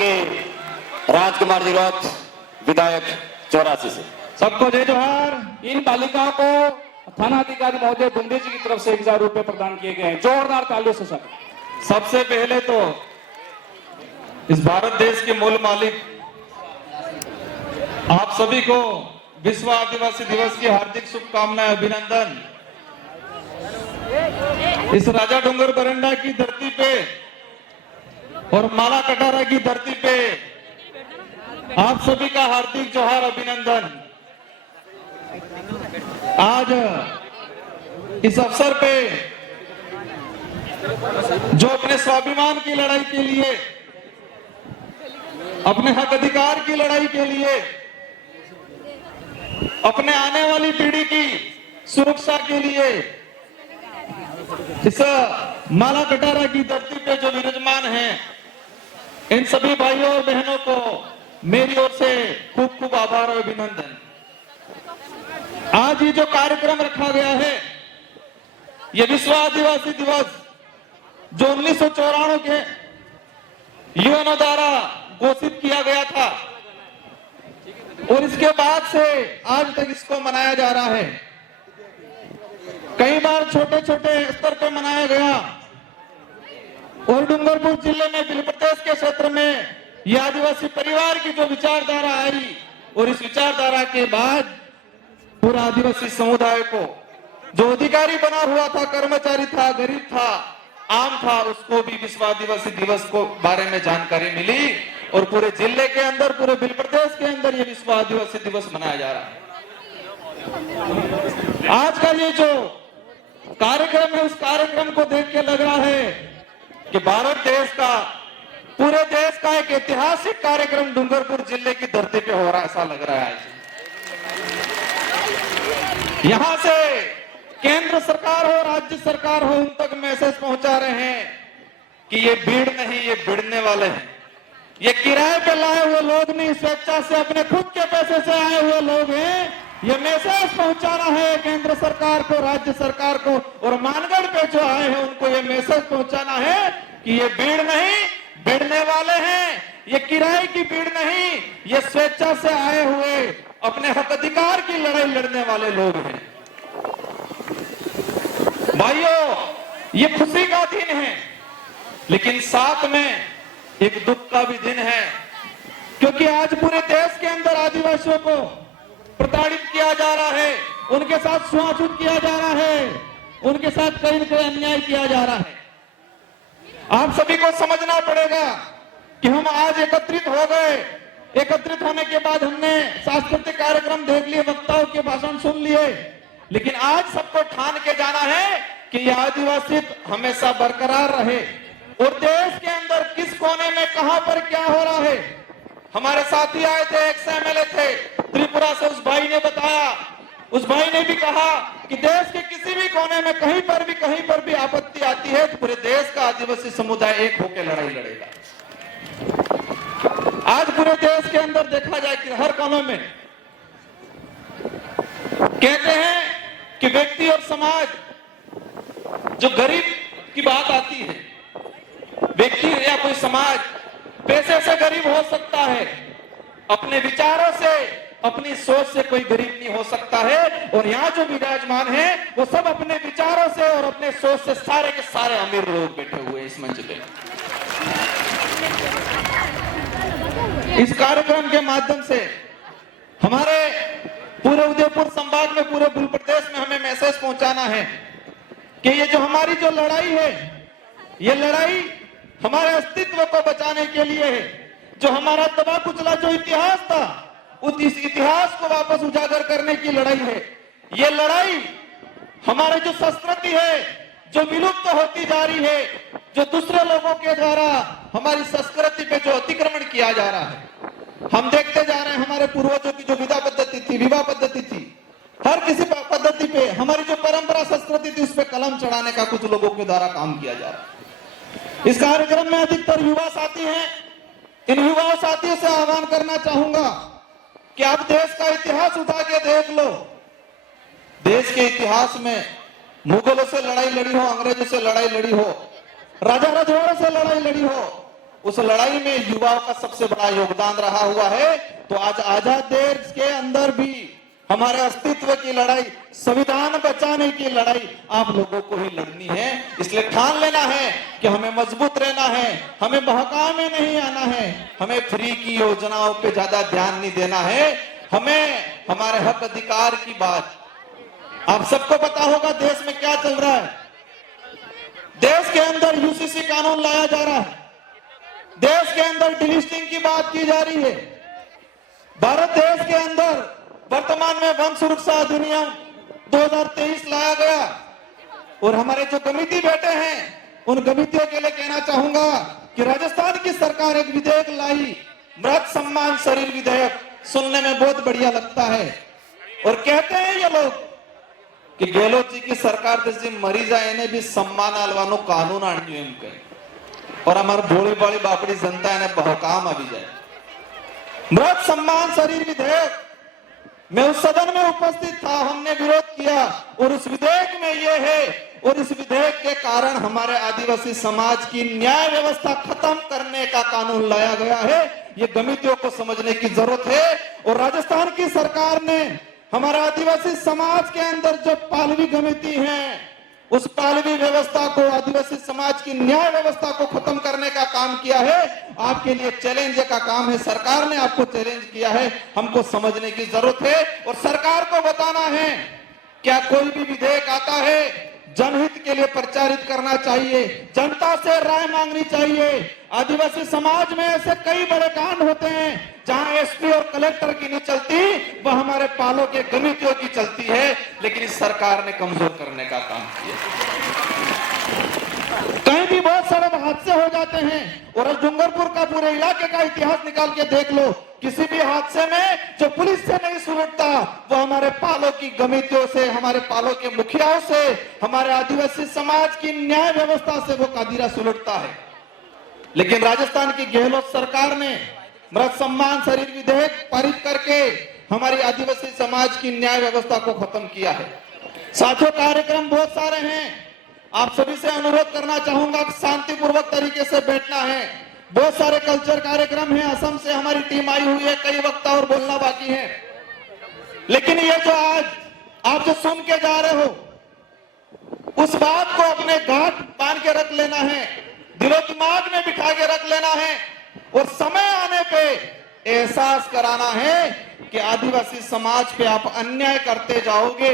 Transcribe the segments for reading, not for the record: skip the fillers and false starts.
आगे राजकुमार जी रौत, विधायक 84 से। सबको जय जोहार। इन बालिकाओं को थाना अधिकारी महोदय बुंदे जी की तरफ से 1000 रुपए प्रदान किए गए हैं। जोरदार तालियों से सब। सबसे पहले तो इस भारत देश के मूल मालिक आप सभी को विश्व आदिवासी दिवस की हार्दिक शुभकामनाएं, अभिनंदन। इस राजा डूंगर बरंडा की धरती पे और माला कटारा की धरती पे आप सभी का हार्दिक जोहार, अभिनंदन। आज इस अवसर पे जो अपने स्वाभिमान की लड़ाई के लिए, अपने हक अधिकार की लड़ाई के लिए, अपने आने वाली पीढ़ी की सुरक्षा के लिए इस माला कटारा की धरती पे जो विराजमान हैं, इन सभी भाइयों और बहनों को मेरी ओर से खूब खूब आभार और अभिनंदन। आज ये जो कार्यक्रम रखा गया है, ये विश्व आदिवासी दिवस जो 1994 के यूएनओ द्वारा घोषित किया गया था और इसके बाद से आज तक इसको मनाया जा रहा है। कई बार छोटे छोटे स्तर पर मनाया गया और डूंगरपुर जिले में बिल प्रदेश के क्षेत्र में यह आदिवासी परिवार की जो विचारधारा आई और इस विचारधारा के बाद पूरा आदिवासी समुदाय को जो अधिकारी बना हुआ था, कर्मचारी था, गरीब था, आम था, उसको भी विश्व आदिवासी दिवस को बारे में जानकारी मिली और पूरे जिले के अंदर, पूरे बिल प्रदेश के अंदर ये विश्व आदिवासी दिवस मनाया जा रहा है। आज का ये जो कार्यक्रम है, उस कार्यक्रम को देख के लग रहा है कि भारत देश का, पूरे देश का एक ऐतिहासिक कार्यक्रम डूंगरपुर जिले की धरती पे हो रहा है, ऐसा लग रहा है। यहां से केंद्र सरकार हो, राज्य सरकार हो, उन तक मैसेज पहुंचा रहे हैं कि ये भीड़ नहीं, ये भिड़ने वाले हैं। ये किराए पे लाए हुए लोग नहीं, स्वेच्छा से अपने खुद के पैसे से आए हुए लोग हैं। ये मैसेज पहुंचाना है केंद्र सरकार को, राज्य सरकार को, और मानगढ़ पे जो आए हैं उनको ये मैसेज पहुंचाना है कि ये भीड़ नहीं, भिड़ने वाले हैं। ये किराए की भीड़ नहीं, ये स्वेच्छा से आए हुए अपने हक अधिकार की लड़ाई लड़ने वाले लोग हैं। भाइयों, ये खुशी का दिन है, लेकिन साथ में एक दुख का भी दिन है, क्योंकि आज पूरे देश के अंदर आदिवासियों को प्रताड़ित किया जा रहा है, उनके साथ छुआछूत किया जा रहा है, उनके साथ कहीं न कहीं अन्याय किया जा रहा है। आप सभी को समझना पड़ेगा कि हम आज एकत्रित हो गए। एकत्रित होने के बाद हमने सांस्कृतिक कार्यक्रम देख लिए, वक्ताओं के भाषण सुन लिए, लेकिन आज सबको ठान के जाना है कि यह आदिवासी हमेशा बरकरार रहे और देश के अंदर किस कोने में कहां पर क्या हो रहा है। हमारे साथी आए थे, एक्स एमएलए थे त्रिपुरा से, उस भाई ने बताया, उस भाई ने भी कहा कि देश के किसी भी कोने में कहीं पर भी आपत्ति आती है तो पूरे देश का आदिवासी समुदाय एक होकर लड़ाई लड़ेगा। आज पूरे देश के अंदर देखा जाए कि हर कोनों में कहते हैं कि व्यक्ति और समाज, जो गरीब की बात आती है, व्यक्ति या कोई समाज पैसे से गरीब हो सकता है, अपने विचारों से, अपनी सोच से कोई गरीब नहीं हो सकता है। और यहाँ जो विराजमान है वो सब अपने विचारों से और अपने सोच से सारे के सारे अमीर लोग बैठे हुए इस मंच पे। इस कार्यक्रम के माध्यम से हमारे पूरे उदयपुर संभाग में, पूरे बिल प्रदेश में हमें मैसेज पहुंचाना है कि ये जो हमारी जो लड़ाई है, ये लड़ाई हमारे अस्तित्व को बचाने के लिए है। जो हमारा दबा कुचला जो इतिहास था, उस इतिहास को वापस उजागर करने की लड़ाई है। ये लड़ाई हमारे जो संस्कृति है, जो विलुप्त होती जा रही है, जो दूसरे लोगों के द्वारा हमारी संस्कृति पे जो अतिक्रमण किया जा रहा है। हम देखते जा रहे हैं हमारे पूर्वजों की जो विवाह पद्धति थी, हर किसी पद्धति पे हमारी जो परंपरा संस्कृति थी, उस पे कलम चढ़ाने का कुछ लोगों के द्वारा काम किया जा रहा है। इस कार्यक्रम में अधिकतर युवा साथी हैं। इन युवा साथियों से आह्वान करना चाहूंगा कि आप देश का इतिहास उठा के देख लो। देश के इतिहास में मुगलों से लड़ाई लड़ी हो, अंग्रेजों से लड़ाई लड़ी हो, राजा रजवाड़ों से लड़ाई लड़ी हो, उस लड़ाई में युवाओं का सबसे बड़ा योगदान रहा हुआ है। तो आज आजाद देश के अंदर भी हमारे अस्तित्व की लड़ाई, संविधान बचाने की लड़ाई आप लोगों को ही लड़नी है। इसलिए ठान लेना है कि हमें मजबूत रहना है, हमें बहकाव में नहीं आना है, हमें फ्री की योजनाओं पे ज्यादा ध्यान नहीं देना है, हमें हमारे हक अधिकार की बात। आप सबको पता होगा देश में क्या चल रहा है। देश के अंदर यूसीसी कानून लाया जा रहा है, देश के अंदर डिलिस्टिंग की बात की जा रही है। भारत देश के अंदर वर्तमान में वन सुरक्षा अधिनियम 2023 लाया गया और हमारे जो कमिटी बैठे हैं उन कमिटियों के लिए कहना चाहूंगा कि राजस्थान की सरकार एक विधेयक लाई, मृत सम्मान शरीर विधेयक। सुनने में बहुत बढ़िया लगता है और कहते हैं ये लोग कि गहलोत जी की सरकार जैसी मरी जाए ने भी सम्मान आलवानो कानून आणियो एम कहे और हमारे भोली भाली बापड़ी जनता ने बहकाम आ जाए। मृत सम्मान शरीर विधेयक, मैं उस सदन में उपस्थित था, हमने विरोध किया और उस विधेयक में यह है और इस विधेयक के कारण हमारे आदिवासी समाज की न्याय व्यवस्था खत्म करने का कानून लाया गया है। ये कमिटियों को समझने की जरूरत है। और राजस्थान की सरकार ने हमारे आदिवासी समाज के अंदर जो पालवी कमेटी है उस पालवी व्यवस्था को, आदिवासी समाज की न्याय व्यवस्था को खत्म करने का काम किया है। आपके लिए चैलेंज का काम है, सरकार ने आपको चैलेंज किया है, हमको समझने की जरूरत है और सरकार को बताना है क्या कोई भी विधेयक आता है जनहित के लिए प्रचारित करना चाहिए, जनता से राय मांगनी चाहिए। आदिवासी समाज में ऐसे कई बड़े कांड होते हैं जहां एसपी और कलेक्टर की नहीं चलती, वह हमारे पालों के कमिटियों की चलती है, लेकिन इस सरकार ने कमजोर करने का काम किया। कहीं भी बहुत सारे हादसे हो जाते हैं और डूंगरपुर का पूरे इलाके का इतिहास निकाल के देख लो, किसी भी हादसे में जो पुलिस से नहीं सुलझता वो हमारे पालों की कमेटियों से, हमारे पालों के मुखियाओं से, हमारे आदिवासी समाज की न्याय व्यवस्था से वो कादिरा सुलझता है। लेकिन राजस्थान की गहलोत सरकार ने मृत सम्मान शरीर विधेयक पारित करके हमारी आदिवासी समाज की न्याय व्यवस्था को खत्म किया है। साथियों, कार्यक्रम बहुत सारे हैं, आप सभी से अनुरोध करना चाहूंगा कि शांतिपूर्वक तरीके से बैठना है। बहुत सारे कल्चर कार्यक्रम हैं, असम से हमारी टीम आई हुई है, कई वक्ता और बोलना बाकी है। लेकिन ये जो आज आप जो सुन के जा रहे हो उस बात को अपने गांठ बांध के रख लेना है, दिलो दिमाग में बिठा के रख लेना है और समय आने पे एहसास कराना है कि आदिवासी समाज पे आप अन्याय करते जाओगे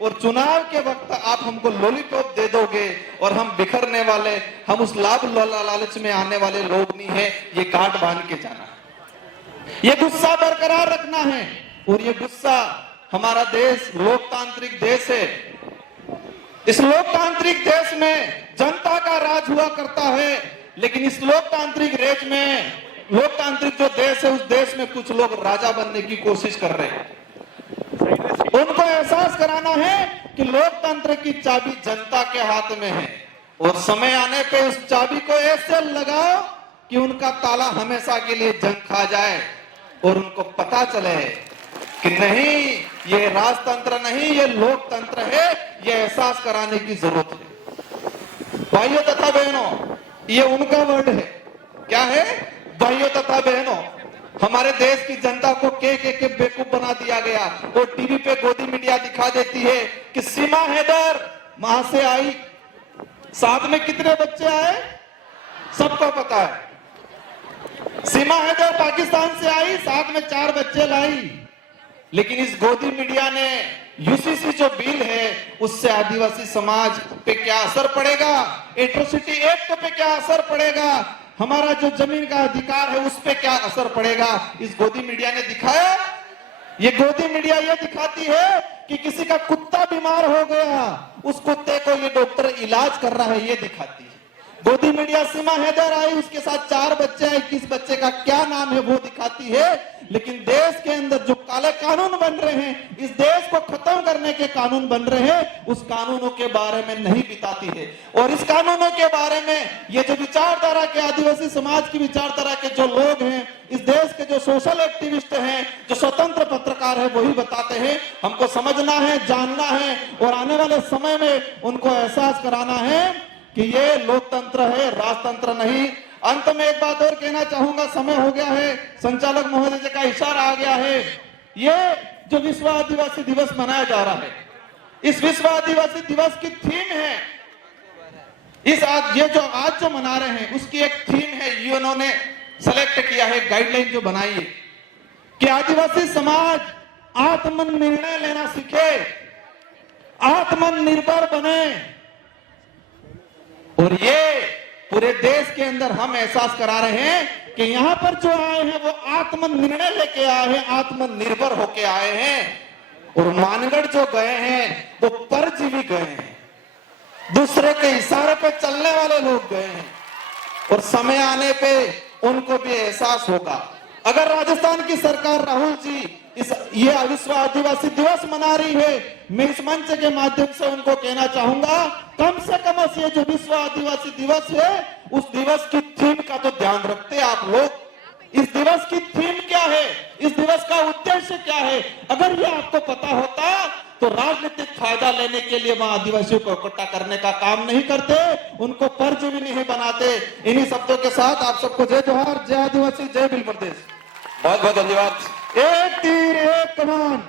और चुनाव के वक्त आप हमको लॉलीपॉप दे दोगे और हम बिखरने वाले, हम उस लाभ लालच में आने वाले लोग नहीं है। ये गांठ बांध के जाना है, ये गुस्सा बरकरार रखना है। और ये गुस्सा, हमारा देश लोकतांत्रिक देश है, इस लोकतांत्रिक देश में जनता का राज हुआ करता है, लेकिन इस लोकतांत्रिक देश में, लोकतांत्रिक जो देश है उस देश में कुछ लोग राजा बनने की कोशिश कर रहे हैं। उनको एहसास कराना है कि लोकतंत्र की चाबी जनता के हाथ में है और समय आने पे उस चाबी को ऐसे लगाओ कि उनका ताला हमेशा के लिए जंग खा जाए और उनको पता चले कि नहीं, ये राजतंत्र नहीं, ये लोकतंत्र है। ये एहसास कराने की जरूरत है। भाइयों तथा बहनों, ये उनका वर्ड है। क्या है? भाइयों तथा बहनों, हमारे देश की जनता को के बेवकूफ बना दिया गया और टीवी पे गोदी मीडिया दिखा देती है कि सीमा हैदर वहां से आई, साथ में कितने बच्चे आए सबको पता है। सीमा हैदर पाकिस्तान से आई, साथ में 4 बच्चे लाई। लेकिन इस गोदी मीडिया ने यूसीसी जो बिल है उससे आदिवासी समाज पे क्या असर पड़ेगा, एट्रोसिटी एक्ट पे क्या असर पड़ेगा, हमारा जो जमीन का अधिकार है उस पे क्या असर पड़ेगा, इस गोदी मीडिया ने दिखाया। ये गोदी मीडिया ये दिखाती है कि किसी का कुत्ता बीमार हो गया, उस कुत्ते को ये डॉक्टर इलाज कर रहा है, ये दिखाती है गोदी मीडिया। सीमा हैदर आई, उसके साथ 4 बच्चे हैं, 21 बच्चे का क्या नाम है वो दिखाती है। लेकिन देश के अंदर जो काले कानून बन रहे हैं, इस देश को खत्म करने के कानून बन रहे हैं, उस कानूनों के बारे में नहीं बताती है। और इस कानूनों के बारे में ये जो विचारधारा के, आदिवासी समाज की विचारधारा के जो लोग हैं, इस देश के जो सोशल एक्टिविस्ट हैं, जो स्वतंत्र पत्रकार है, वही बताते हैं। हमको समझना है, जानना है और आने वाले समय में उनको एहसास कराना है कि ये लोकतंत्र है, राजतंत्र नहीं। अंत में एक बात और कहना चाहूंगा, समय हो गया है, संचालक महोदय जी का इशारा आ गया है। ये जो विश्व आदिवासी दिवस मनाया जा रहा है, इस विश्व आदिवासी दिवस की थीम है, ये जो आज जो मना रहे हैं उसकी एक थीम है, यूएनओ ने सेलेक्ट किया है, गाइडलाइन जो बनाई है कि आदिवासी समाज आत्मनिर्णय लेना सीखे, आत्मनिर्भर बने। और ये पूरे देश के अंदर हम एहसास करा रहे हैं कि यहां पर जो आए हैं वो आत्मनिर्णय लेके आए हैं, आत्मनिर्भर होके आए हैं। और मानगढ़ जो गए हैं वो परजीवी गए हैं, दूसरे के इशारे पे चलने वाले लोग गए हैं। और समय आने पे उनको भी एहसास होगा। अगर राजस्थान की सरकार, राहुल जी, ये विश्व आदिवासी दिवस मना रही है, मैं इस मंच के माध्यम से उनको कहना चाहूंगा, कम से कम ये जो विश्व आदिवासी दिवस है उस दिवस की थीम का तो ध्यान रखते आप लोग। इस दिवस की थीम क्या है, इस दिवस का उद्देश्य क्या है, अगर ये आपको पता होता तो राजनीतिक फायदा लेने के लिए वहां आदिवासियों को इकट्ठा करने का काम नहीं करते, उनको परजीवी नहीं बनाते। इन्हीं शब्दों के साथ आप सबको जय जोहार, जय आदिवासी, जय भील प्रदेश। बहुत बहुत धन्यवाद। एक तीर एक कमान।